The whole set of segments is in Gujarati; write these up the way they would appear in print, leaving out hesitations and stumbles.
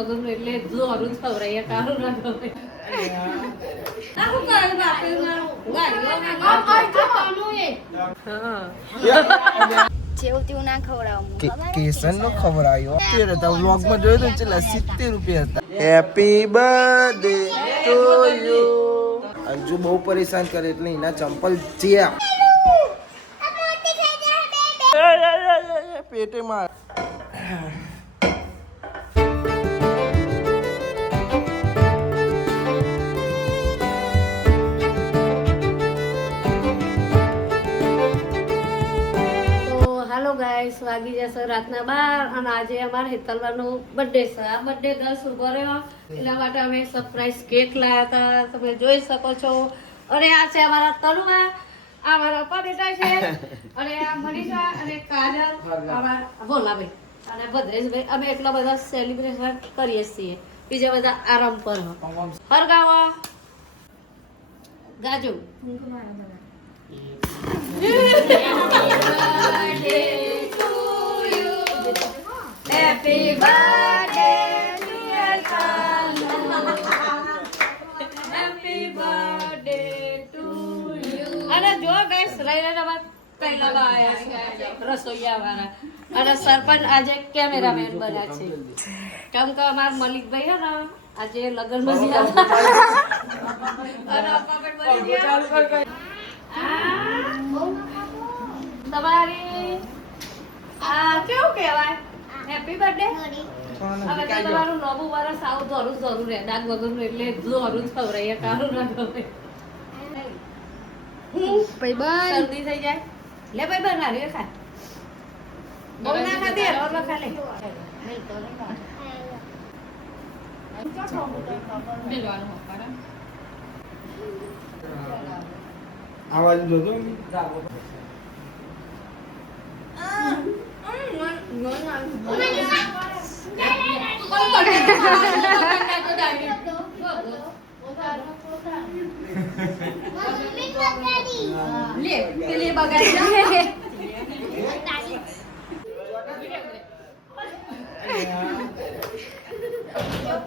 વગરનું એટલે જોરું જ ખવડાવીએ કારું ના ખવડાવીએ આખું કારું બાપેમાં જેવું તેવું ના ખવડાવું કેસન નો ખવડાવ્યો અત્યારે તો વ્લોગ માં જોયું તો ચલા 70 રૂપિયા હતા happy birthday to you Anju બહુ પરેશાન કરે એટલે એના ચંપલ જ્યાં પેટે માર ગાઈસ વાગી જશે રાતના 12 અને આજે અમારા હેતલવાનો બર્થડે છે આ બર્થડે ગર્લ્સ ઉભો રહ્યો એટલા માટે અમે સરપ્રાઈઝ કેક લાવ્યા હતા તમે જોઈ શકો છો અને આ છે અમારા તરુવા આ મારા પવિતા છે અને આ મનીષા અને કાજલ અમારા ભોલાભાઈ અને ભદ્રેશભાઈ અમે એટલા બધા સેલિબ્રેશન કરીએ છીએ બીજા બધા આરામ પર હરગાવો ગાજો Happy birthday, dear Salman. Happy birthday to you. અને જો ગાઈસ રૈના બાદ પહેલા આયા રસોઈયા વાળા અને સરપંચ આજે કેમેરામેન બન્યા છે કેમ કે અમાર મલિકભાઈ હે ને આજે લગન માં ગયા અને અપ્પા પણ બની ગયા તમારી આ કેવું કહેવાય હેપી બર્થડે હવે તો તમારું નવું વર્ષ આવું ધોરું ધોરું રહે ડાક વગરનું એટલે ધોરું જ ખવડાવીએ કારું ના ખવડાવીએ શરદી થઈ જાય લે ભાઈ બન હારી ખા બહુ ના ખાતી હવે ખા લે આવાજ જોજો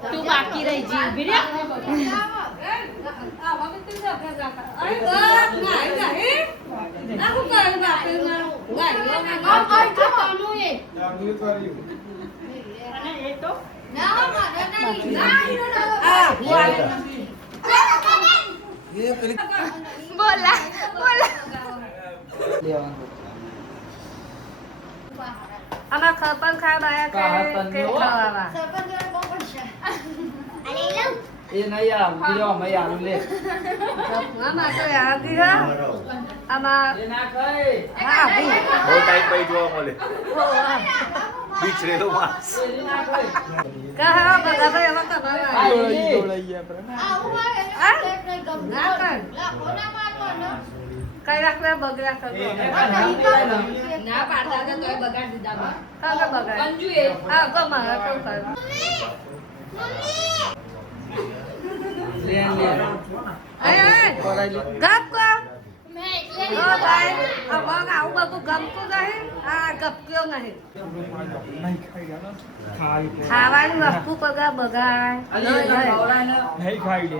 તું બાકી રહી જી બોલા આમાં ખપન ખાવા કે ખાવા એ નહીં આ બીજો મે આલુ લે આમાં તો આ દીધા આમાં એ ના ખાય હા ભઈ બહુ ટાઈમ પછી જોવા મળે પીછરેલો માસ કહા બધા ભાઈ આમાં કમાવા દોડાઈ આપણે ના કર કઈ રાખવા બગડા કર ના પાડતા તો તોય બગાડ દીધા બા કાકા બગાડ અંજુ એ હા કમા તો કર લે લે આય ગપ કો મેં ઓ ભાઈ આ બગ આવું બધું ગપ કો ગહે આ ગપ ક્યો નહીં ખાવાની વસ્તુ પગા બગાડ નહીં ખાઈ લે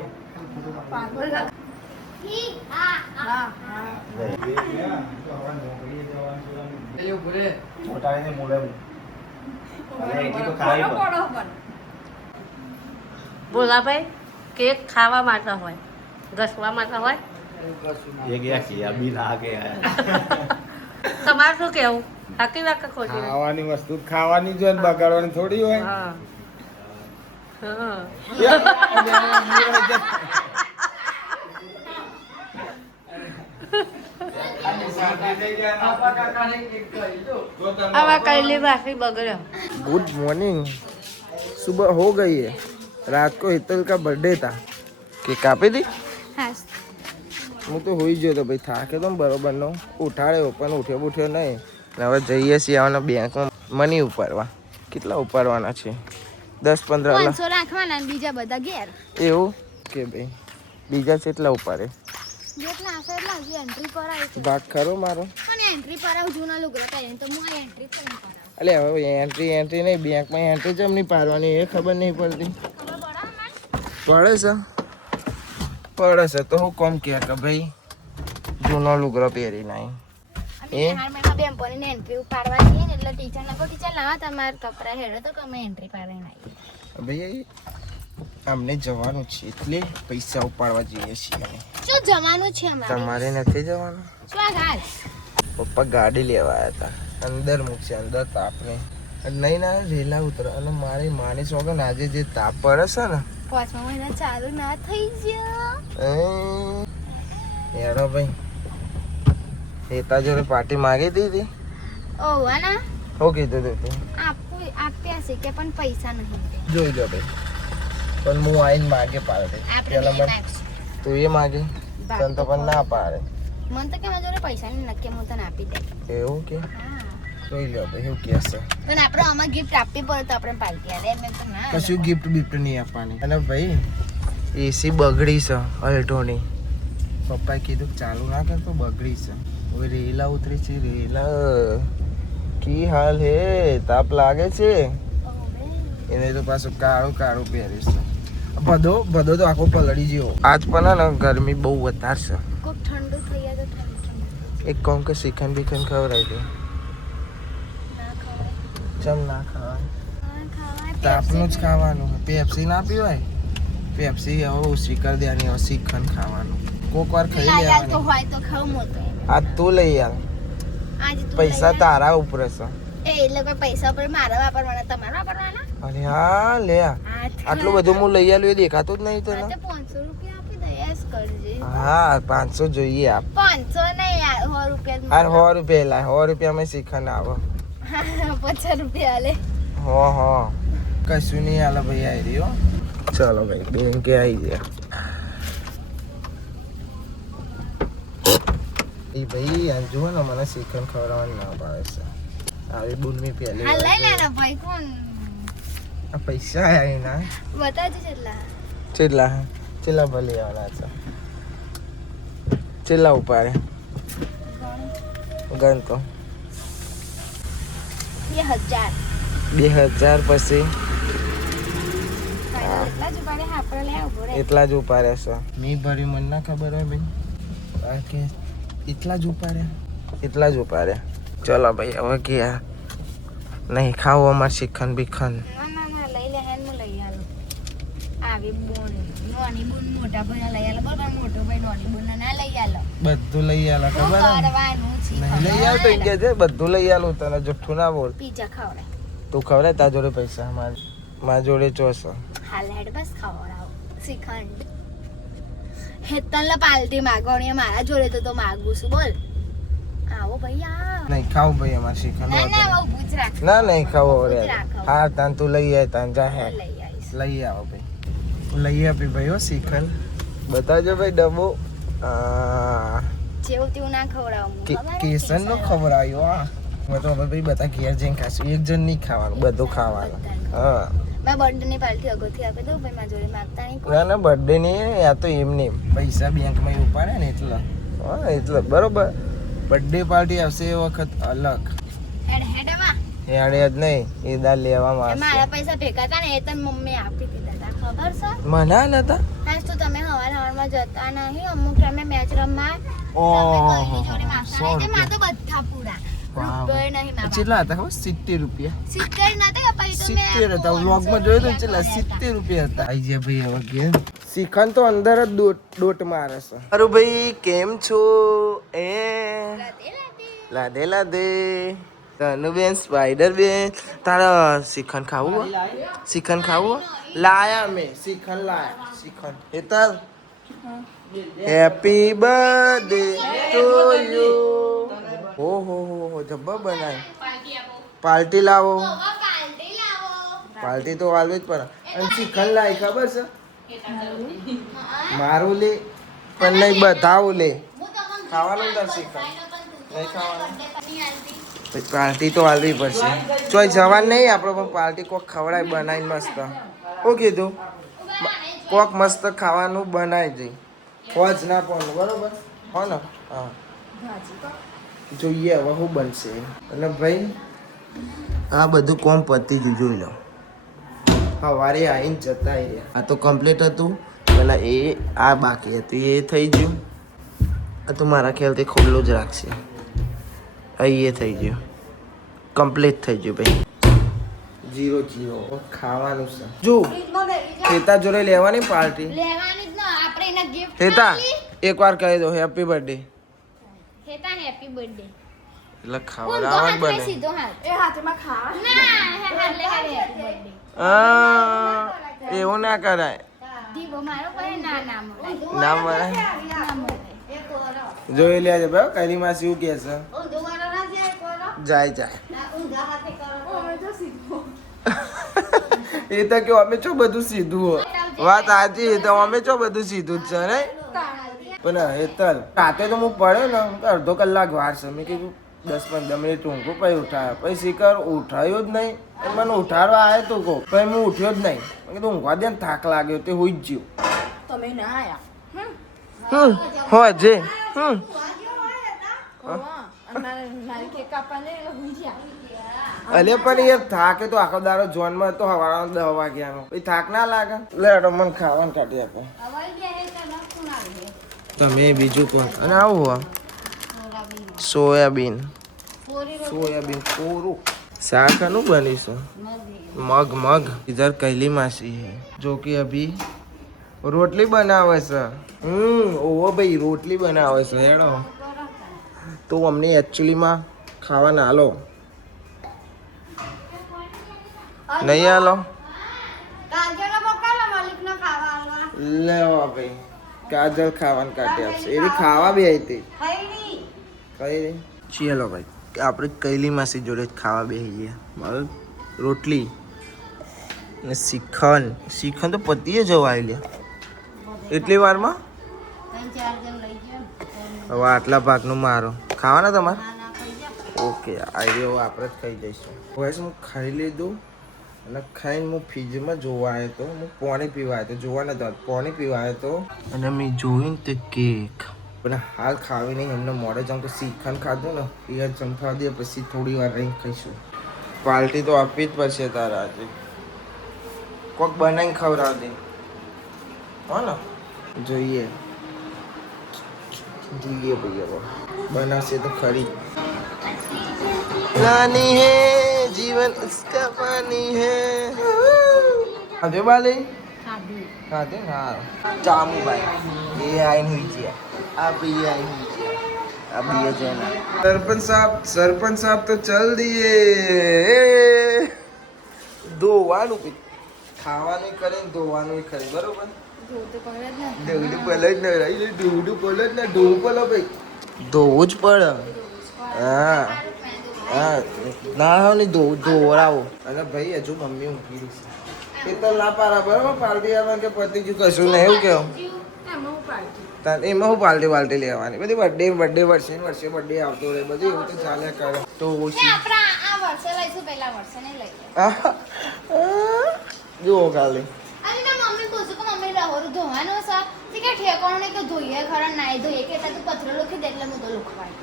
મોટાને મોડે અરે એટલી તો ખાઈ પણ બોલા ભાઈ કેક ખાવા માટે હોય ઘસવા માટે હોય ये गया किया बिल आ गया તમારે શું કેવું હાકી વાત કે ખોટી વાત? ખાવાની વસ્તુ ખાવાની જો બગાડવાની થોડી હોય હા હા આવા કઈલી બાકી બગડ્યો गुड मॉर्निंग सुबह हो गई है रात को हितल का बर्थडे था केक कापी दी હું તો હોઈ ગયો તો ભાઈ થાકે તો બરોબર નો ઉઠાડ્યો પણ ઉઠ્યો નહીં હવે જઈએ છીએ આવવાના બેંકમાં મની ઉપાડવા કેટલા ઉપાડવાના છે 10-15 500 રાખવાના અને બીજા બધા ઘેર એવું કે ભાઈ બીજા કેટલા ઉપાડે જેટલા હશે એટલા હજી એન્ટ્રી કરાવી છે ભાગ ખરો મારો પણ એન્ટ્રી કરાવ જૂના લુગડા પહેરીને તો હું આ એન્ટ્રી પણ કરાવ એટલે હવે એન્ટ્રી નહીં, બેંકમાં એન્ટ્રી કેમ નહીં પાડવાની એ ખબર નહીં પડતી. પડે છે તો હું કોમ કે ભાઈ જૂનો લુગડો પહેરી નાય બેનપણીને એન્ટ્રી પાડવા જઈએ ને એટલે ટીચર ને ટીચર લાવા તમારે કપડા હેડો તો અમે એન્ટ્રી પાડી નાખીએ. ભાઈ અમને જવાનું છે એટલે પૈસા ઉપાડવા જઈએ છીએ. શું જવાનું છે અમારે? તમારે નથી જવાનું? શું આ ઘાલ? પપ્પા ગાડી લેવા આવ્યા હતા, અંદર મૂકશે, અંદર તાપને નહીં ના રેલા ઉતરે. અને મારી માની સોગન આજે જે તાપ પડે છે ને 5મા મહિના ચાલુ ના થઈ ગયો. યારો ભાઈ હેતા જોડે પાર્ટી માંગી દીધી. ઓ આના શું કીધું તું? આપ્યા છે કે પણ પૈસા નહીં. જોઈ લો ભાઈ, પણ હું આઈને માગે પાડે પેલા મને તું એ માગે તને તો પણ ના પાડે. મને તો કે મારા જોડે પૈસા નહીં નક્કી હું તને આપી દે. એવું કે હા જોઈ લો ભાઈ એવું કે છે. પણ આપણે આમાં ગિફ્ટ આપવી પડે તો આપણે પાર્ટી આલે એમ તો ના. કશું ગિફ્ટ બિફ્ટ નહીં આપવાની. અને ભાઈ એસી બગડી છે અલ્ટોની. પપ્પાએ કીધું ચાલુ ના કર તો બગડી છે. હવે રેલા ઉતરી છે. રેલા કી હાલ હે? તાપ લાગે છે એને તો પાછું કાળું કાળું પહેરીશ. બધો તો આખો પલળી જેવો. આજ પણ ને ગરમી બહુ વધારે છે. ખૂબ ઠંડુ થઈ જાય તો ઠંડુ. એક કોમ કે શ્રીખંડ બીખંડ ખવડાવી દે. ના ખવાય. ચમ ના ખવાય? હા ખવાય. તાપનું જ ખાવાનું. પેપ્સી ના પીવાય? પેપ્સી હવે ઓછી કરી દેવાની. હવે શ્રીખંડ ખાવાનું કોક વાર ખાઈ તો લેવાનું. હોય તો ખાવ મોતો. આજ તું લઈ આવ. આજ તું પૈસા તારા ઉપર છે. એટલે કોઈ પૈસા ઉપર મારા વાપરવાના તમારા વાપરવાના. અરે હા લે આટલું બધું હું લઈ આલું એ દેખાતું જ નહીં તને. તો 500 રૂપિયા આપી દે એસ કરજે. હા 500 જોઈએ આપ. 500 નહીં યાર 100 રૂપિયા. અરે 100 રૂપિયા લાય. 100 રૂપિયામાં શ્રીખંડ આવે. 50 રૂપિયા લે. હા કશું નહીં હાલો ભાઈ આવી રહ્યો. ચાલો ભાઈ બેંકે આવી ગયા. એ ભાઈ આ જુઓ ને મને શ્રીખંડ ખવડાવવાનું ના પાડે છે. આવી બુનમી પહેલી આ લઈ લેના ભાઈ કોણ આ પૈસા આયા એના બતાવજો કેટલા. ચેલા ભલે આવવાના છે. ચેલા ઉપાડે ગણ તો 2000 પછી એટલા જ ઉપાડે આપણે લે આવો રે. એટલા જ ઉપાડે છે. મી ભરી મને ના ખબર હોય ભાઈ કે એટલા જ ઉપાડે. ચલો ભાઈ હવે ગયા નહીં ખાવું અમારે શ્રીખંડ બીખંડ. ના લઈ લે હેન હું લઈ આલું. આવી બોન નોની બોન મોટા ભાઈ લઈ આલો બરાબર. મોટો ભાઈ નોની બોન ના લઈ આલો. બધું લઈ આલા ખબર કરવાનું છે. નહીં લઈ આલ તો કે છે બધું લઈ આલું તને જુઠ્ઠું ના બોલ. પીઝા ખાવડે. તું ખવડાય તાર જોડે પૈસા મારા જોડે ચોસો. હાલ હેડ બસ ખાવડાવ શ્રીખંડ. હેતનલા પાલટી માગણી મારા જોડે તો માગું છું બોલ. આવો ભાઈ આ નહીં ખાવું ભાઈ અમારે શ્રીખંડ ના બહુ પૂછ રાખ. ના નહીં ખાવો રે. રાખો. હા તાન તું લઈ આય તાન જા હે લઈ આવીશ. લઈ આવો ભાઈ. લઈ આપી ભાઈ હો શ્રીખંડ. બતાવજો ભાઈ ડબ્બો. જેવું તેવું ના ખવડાવું. કેસન નો ખવડાવ્યો આ. મેં તો હવે ભાઈ બધા ઘેર જઈને ખાશું. એક જણ નહીં ખાવાનું બધું ખાવાનું. હા મેં બર્થડે ની પાર્ટી અગોથી આપી દઉં ભાઈ મારા જોડે માગતા નહીં. ના ના બર્થડે નહીં આ તો એમને પૈસા બેંકમાં ઉપાડે ને એટલે. હા એટલે બરોબર. બર્થડે પાર્ટી આવશે એ વખત અલગ. હેડ હેડમાં હેડે જ નહીં એ દાળ લેવામાં મારા આવશે. પૈસા ભેગા હતા ને એ તને મમ્મી આપી દીધા હતા ખબર છે. મના નતા. હાસ તો તમે હવારમાં જતા નહીં અમુક ટાઈમે મેચ રમવા. તમે કોઈની જોડે માગતા નહીં. મારા તો બધા પૂરા. રૂપિયો નહીં માગા. કેટલા હતા ખબર? 70 રૂપિયા. 70 નતા અપાઈ તો મેં 70 હતા. વ્લોગમાં જોયું તો કેટલા 70 રૂપિયા હતા. આઈ ગયા ભાઈ હવે ઘેર. શ્રીખંડ તો અંદર જ દોટ મારે છે. અરે ભાઈ કેમ છો? લાદે તનુબેન સ્પાઈડર બેન તારા શ્રીખંડ ખાવું? શ્રીખંડ ખાવું? લાયા મેં શ્રીખંડ લાયા. Shrikhand Hetal happy birthday to you. ઓહો જબ્બર બનાય. પાર્ટી લાવો. પાર્ટી તો વાલવી જ પડે. અને શ્રીખંડ લાવી ખબર છે મારું લે પણ નહીં બધાવું લે. ખાવાનું તાર શ્રીખંડ નહીં ખાવાનું. પાર્ટી તો વાલવી પડશે. ચોય જવાનું નહીં આપણે પણ પાર્ટી કોક ખવડાય બનાવીને મસ્ત. શું કીધું? કોક મસ્ત ખાવાનું બનાવી જઈ. હોજ ના પણ બરોબર હો ને. હા જોઈએ હવે શું બનશે. અને ભાઈ આ બધું કોમ પતી ગયું જોઈ લો. સવારે આવીને જતા રહ્યા. આ તો કમ્પ્લીટ હતું. પેલા આ બાકી હતું એ થઈ ગયું. આ તો મારા ખ્યાલથી ખુલ્લું જ રાખશે. અહીં એ થઈ ગયું. કમ્પ્લીટ થઈ ગયું ભાઈ. 0-0 ખાવાનું છે. જો હેતા જોડે લેવાની પાર્ટી. લેવાની જ ના આપણે એને ગિફ્ટ હેતા એકવાર કહી દો happy birthday. Heta happy birthday એટલે ખાવાનું બને. સીધો હાથ એ હાથમાં ખાવા ના હેપી બર્થડે એવું ના કરાય. દીવો મારો ભાઈ ના નામ ના મળે. જોઈ લેજે ભાઈ કરી માં શું કે છે. જાય એ તો કે અમે છો બધું સીધું હોય. વાત સાચી તો અમે છો બધું સીધું જ છે ને. પણ હેતલ રાતે તો હું પડ્યો ને અડધો કલાક વાર છે. મેં કીધું 10-15 મિનિટ ઊંઘું પછી ઉઠાયો. પછી શીખર ઉઠાયો જ નહીં. મને ઉઠાડવા આવ્યો તું કહો પછી હું ઉઠ્યો જ નહીં. મેં કીધું ઊંઘવા દે ને થાક લાગ્યો તે હોઈ જ ગયો. તમે ના આયા હોજે મારી કેક કાપવાને હુઈ ગયા. અલે પણ યાર થાકે તો આખો દારો જોનમાં તો હવાના 10 વાગ્યાનો પછી થાક ના લાગે. લે મને ખાવાનું કાઢી આપે. તમે બીજું કોણ અને આવું સોયાબીન કોરું શાક આનું બનીશું. મગ इधर कैली मासी है जो कि अभी रोटली बनावे છે. ઓવો ભાઈ રોટલી બનાવે છે હેડો. તો અમને એકચ્યુઅલીમાં ખાવાના હાલો નહીં હાલો લેવા ભાઈ કાજલ ખાવાનું કાઢી આપશે. એવી ખાવા બી આવી હતી કઈ ચલો ભાઈ આપણે કૈલી માસી જોડે જ ખાવા બેસીએ. બરાબર રોટલી ને શ્રીખંડ તો પતિએ જવા આવી લે એટલી વારમાં. હવે આટલા ભાગનું મારો ખાવાના તમારે. ઓકે આઈડિયા આપણે જ ખાઈ જઈશું. હવે હું ખાઈ લીધું અને ખાઈને હું ફ્રીજમાં જોવા આવ્યો હતો. હું પાણી પીવા આવ્યો હતો. જોવા નતો પાણી પીવા આવ્યો હતો અને મેં જોયું તે કેક પણ હાલ ખાવી નહીં. એમને મોડે જાઉં તો શ્રીખંડ ખાધું ને એ ચમથા દે પછી થોડી વાર રહીને ખાઈશું. પાર્ટી તો આપવી જ પડશે તારે આજે. કોઈક બનાવીને ખવડાવ દે હો ને. જોઈએ ભાઈ હવે બનાવશે તો ખરી. નાની હે જીવન ઉસકા પાની હે. ખાધે બાલે ખાધે હા જામુ ભાઈ એ આઈને હુઈ ગયા. આ ભાઈ આઈને હુઈ ગયા. આ ભાઈ જના સરપંચ સાहब તો ચલ દિए. ધોવાનું ખાવાનું કરે ને ધોવાનું કરે બરોબર. ધોવું પડે જ પડે. હા ના હોય ને ધોવડાવો. અને ભાઈ હજુ મમ્મી ઊંઘી રહી છે. એ તો ના પારા બરોબર પાર્ટી આવવા કે પતિ ગયું કશું નહીં એવું કેવું. એમાં હું પાર્ટી લેવાની બધી બર્થડે વર્ષે બર્થડે આવતો રહે બધું એવું તો ચાલે કરે. તો જુઓ ખાલી મમ્મી પૂછું કે મમ્મી રહોરું ધોવાનું છે તે કે ઠેકાણું નહીં કે ધોઈએ ખરા નાઈ ધોઈએ કે તું કચરો લખી દે એટલે હું તો લખવાય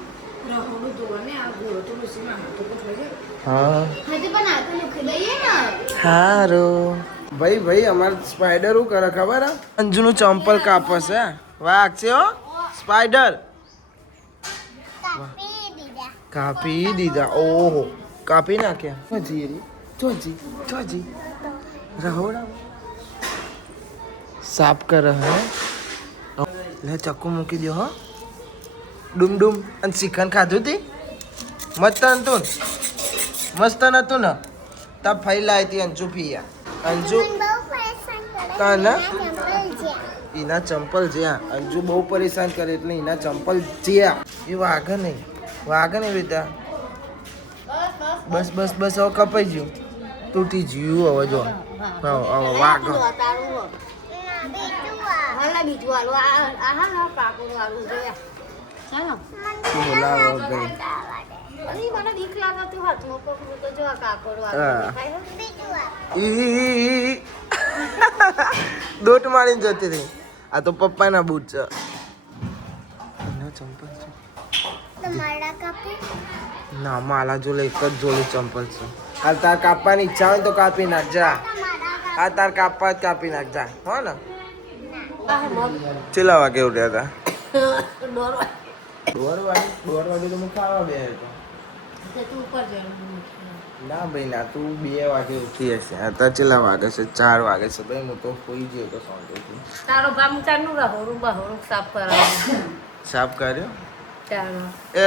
રહોડું ધોવાને આ ગોળો તો લુસીમાં હાથો તો થઈ જાય. હા હજી પણ આ તો લખી દઈએ ને. હારું ભાઈ અમાર સ્પાઈડર શું કરે ખબર હે. અંજુનું ચંપલ કાપશે. વાઘ છે હો સ્પાઈડર. કાપી દીધા. ઓહો કાપી નાખ્યા. જોજી રહોડા સાફ કરે હે. લે ચક્કુ મૂકી દો હો. ડુમ અને શ્રીખંડ ખાધું તી મસ્ત નતું ને. તબ ફઈ લાવી હતી અંજુ પિયા. અંજુ તને એના ચંપલ જ્યાં અંજુ બહુ પરેશાન કરે એટલે એના ચંપલ જ્યાં એ વાગે નહીં બેટા. બસ હવે કપાઈ ગયું તૂટી ગયું. હવે જો હવે વાગ બોલાવો ગઈ. દોટ મારીને જતી રહી. આ તો પપ્પાના બૂટ છે. ચંપલ છે ના માલા જોડે એક જ જોડી ચંપલ છે. હાલ તાર કાપવાની ઈચ્છા હોય તો કાપી નાખજા. આ તાર કાપવા જ કાપી નાખજા હો ને. ચેલા વાગે ઉઠ્યા હતા? દોઢ વાગે તો હું ખાવા બે હતો. ના ભાઈ ના, તું 2 વાગે ઉઠી હશે. અત્યારે ચેલા વાગે છે? 4 વાગે છે ભાઈ. હું તો સુઈ ગયો તો શાંતિથી. તારો બામ ચાનું રહો બહોરું સાફ કરાવ. સાફ કર્યો? ચાલો એ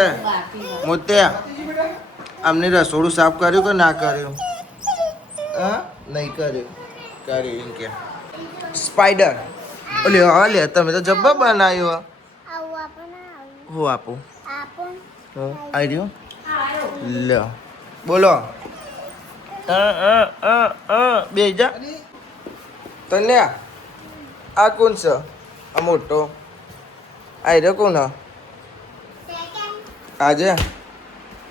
મોત્યા, અમને રસોડું સાફ કર્યું કે ના કર્યું? હા નહીં કર્યું. કર્યું એમ કે સ્પાઈડર. ઓલે હા લે, તમે તો જબ્બા બનાવ્યો. હું આપું? હું આવી રહ્યો. લ્યો બોલો. બે જા. તને આ કોણ છે? આ મોટો આ રહ્યો કોણ? આજે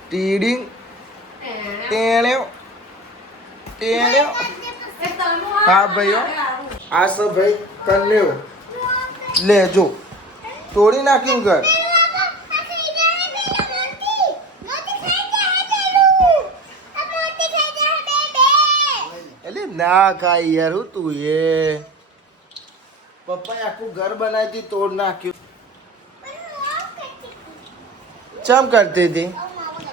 ટીડી ટેણ્યો ટેણ્યો. હા ભાઈઓ, આ છે ભાઈ કન્યો. લે જો તોડી નાખી ઘર. એટલે ના ખાઈ યાર હું તું એ. પપ્પાએ આખું ઘર બનાવી હતી, તોડ નાખ્યું. ચમ કરતી હતી?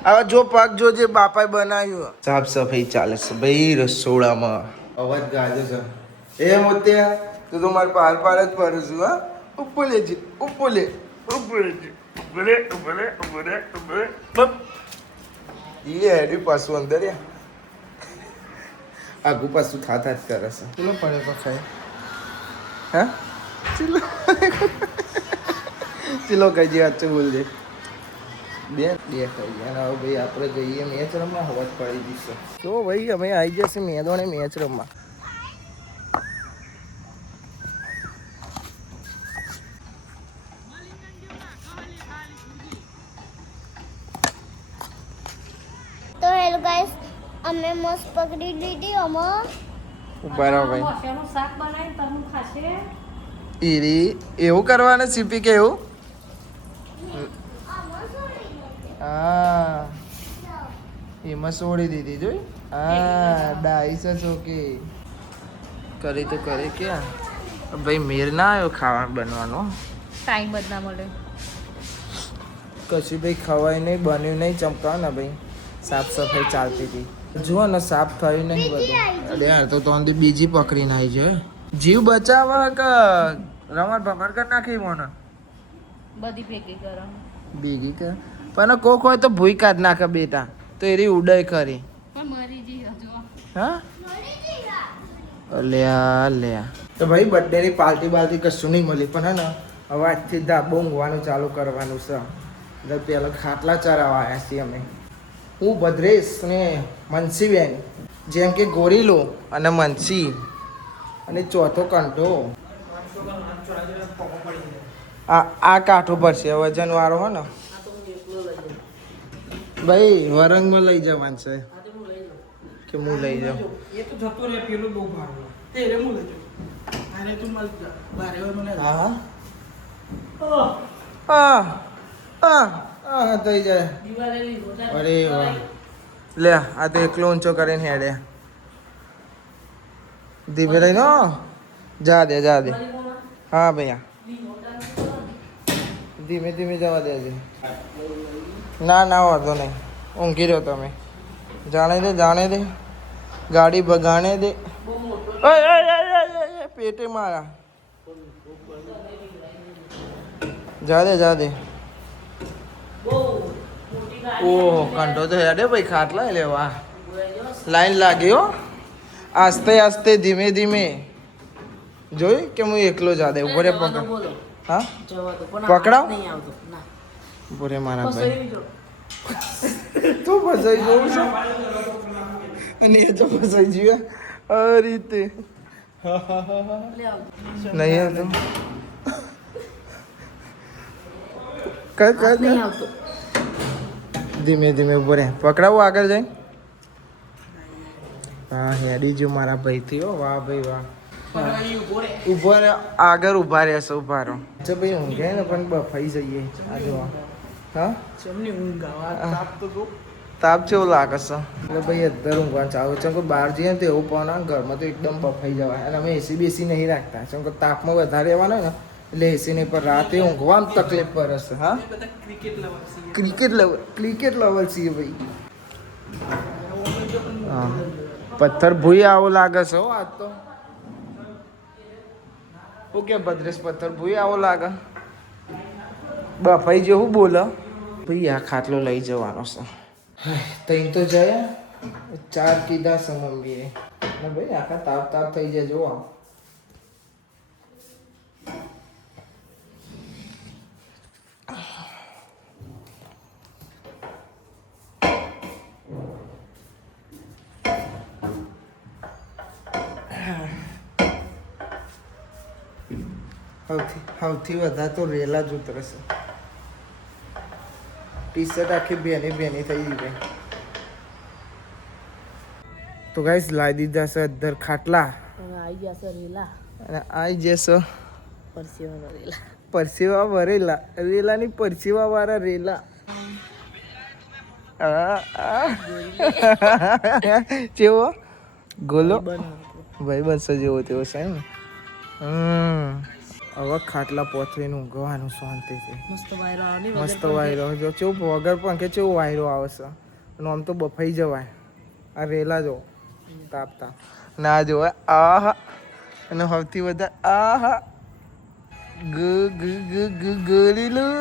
હવે જો પગ જોજે, બાપાએ બનાવ્યું. સાફ સફાઈ ચાલે છે ભાઈ રસોડામાં. અવાજ ગાજે છે. એ મોત્યા, તું તો મારે પાર પાર જ ફરું છું. હા ઉપર લેજે, ઉપર લે, ઉપર લેજે, ઉપર ઉપર ઉપર ઉપર. એ હેડી પાછું અંદર યા આગું પાછું થાતા જ કરે છે. ચલો પડે તો ખાય. હા ચલો ચલો કહીજે, આચું બોલજે. બે ખાઈ ગયા. હવે ભાઈ આપણે જઈએ મેચ રમવા. હવા પડી જશે તો ભાઈ અમે આવી જશે મેદાને મેચ રમવા. તો હેલો ગાઈસ, અમે મસ્ત પકડી લીધી. આમાં ઉભા રહો ભાઈ. મોશેનું શાક બનાવી તમે ખાશે. ઈરી એવું કરવાનું સીપી કે એવું? હા એમાં છોડી દીધી જોઈ. હા ડાઈસ ચોકી કરી તો કરે ક્યાં ભાઈ. મેર ના આવ્યો ખાવાનું બનવાનો. ટાઈમ જ ના મળે. કશું ભાઈ ખવાય નહીં, બન્યું નહીં. ચમકાવ ને ભાઈ, સાફ સફાઈ ચાલતી હતી. જુઓ ને સાફ થયું નહીં બધું. અરે યાર તો તોંધી બીજી પકડીને આવી છે. જીવ બચાવવા કે રમત ભમર કરી નાખી મને બધી ભેગી કરો. ભેગી કર પણ કોક હોય તો ભૂઈ કાઢ નાખે બેટા, તો એરી ઉડય ખરી. મરી જી હજુ. હા લ્યા લ્યા. તો ભાઈ બર્થડે ની પાર્ટી બાર્ટી કશું નહીં મળી, પણ હે ને હવે આજથી ધાબો ઊંઘવાનું ચાલુ કરવાનું છે. એટલે પેલા ખાટલા ચરાવવા આવ્યા છીએ અમે. હું ભદ્રેશ ને મનસીબેન, જેમ કે ગોરીલો અને મનસી, અને ચોથો કંઠો. આ કાઠો પડશે વજન વાળો હો ને ભાઈ. વરંગમાં લઈ જવાનું છે કે હું લઈ જાઉં? એ તો જતો રે, પેલું બહુ ભાડું તે રે હું લઈ જાઉં. અરે તું મળી જા બારે હોય મને. હા હા હા હા થઈ જાય. અરે વાહ, લે આ તો એકલો ઊંચો કરીને હેડે. ધીમે રહીને જા દે જા દે. હા ભૈયા ધીમે ધીમે જવા દેજે. ના ના વાંધો નહીં, ઊંઘી રહ્યો તમે. જાણે દે જાણે દે, ગાડી બગાણે દે. પેટે મારા જા દે જા દે. ઓહો કંઠો તો હેડે ભાઈ. ખાટલા લેવા લાઈન લાગી હો. આસ્તે આસ્તે ધીમે ધીમે જોઈ કે હું એકલો જા દે. ઉભો રે પકડ. હા પકડાવ ઉભો રે મારા ભાઈ. તું ફસાઈ જવું છે અને એ તો ફસાઈ ગયો આ રીતે. નહીં આવતું કર કર. ધીમે ધીમે ઉભો રે. પકડાવું આગળ જાય. હા હેડી જો મારા ભાઈ થી. વાહ ભાઈ વાહ. ઉભો રે, આગળ ઉભા રહેશે. ઉભા રહો. અચ્છા ભાઈ ઊંઘે ને પણ બફાઈ જઈએ. આ જો હા ચમની ઊંઘ આવા તાપ તો જો. તાપ જેવો લાગે છે એટલે ભાઈ અત્યારે ઊંઘવાનું ચાલુ છે કે બહાર જઈએ ને તો એવું પણ આવે, ઘરમાં તો એકદમ બફાઈ જવાય. અને અમે એસી બેસી નહીં રાખતા કેમ કે તાપમાં વધારે રહેવાનો ને એટલે એસીની પર રાતે ઊંઘવામાં તકલીફ પડે છે. હા, બધા ક્રિકેટ લવર છે. ક્રિકેટ લવર છીએ ભાઈ. હા, પથ્થર ભૂઈ આવો લાગે છે હો આજ તો. ઓકે ભદ્રેશ, પથ્થર ભૂઈ આવો લાગે બફાઈ જેવું બોલે ભાઈ. આ ખાટલો લઈ જવાનો છે. તઈ તો જયા 4 કીધા છે મમ્મીએ ને ભાઈ આખા તાપ થઈ જાય. જોવા સૌથી વધારે તો રેલા જ ઉતરશે. ટી શર્ટ આખી બેની થઈ ગઈ. તો ગાઈસ લાવી દીધા છે અધર ખાટલા અને આવી જશે પરસેવા ભરેલા રેલાની પરસેવા વાળા રેલા. જેવો ગોલો ભાઈ બનશે જેવો તેવો છે ને. હવે ખાટલા પોથરીને ઊંઘવાનું શાંતિથી. મસ્ત વાયરો જો ચેવું વગર પંખે ચેવું વાયરો આવે છે. અને આમ તો બફાઈ જવાય. આ રેલા જો તાપતા ના જોવાય. આહા, અને સૌથી વધારે આહા ગરીલું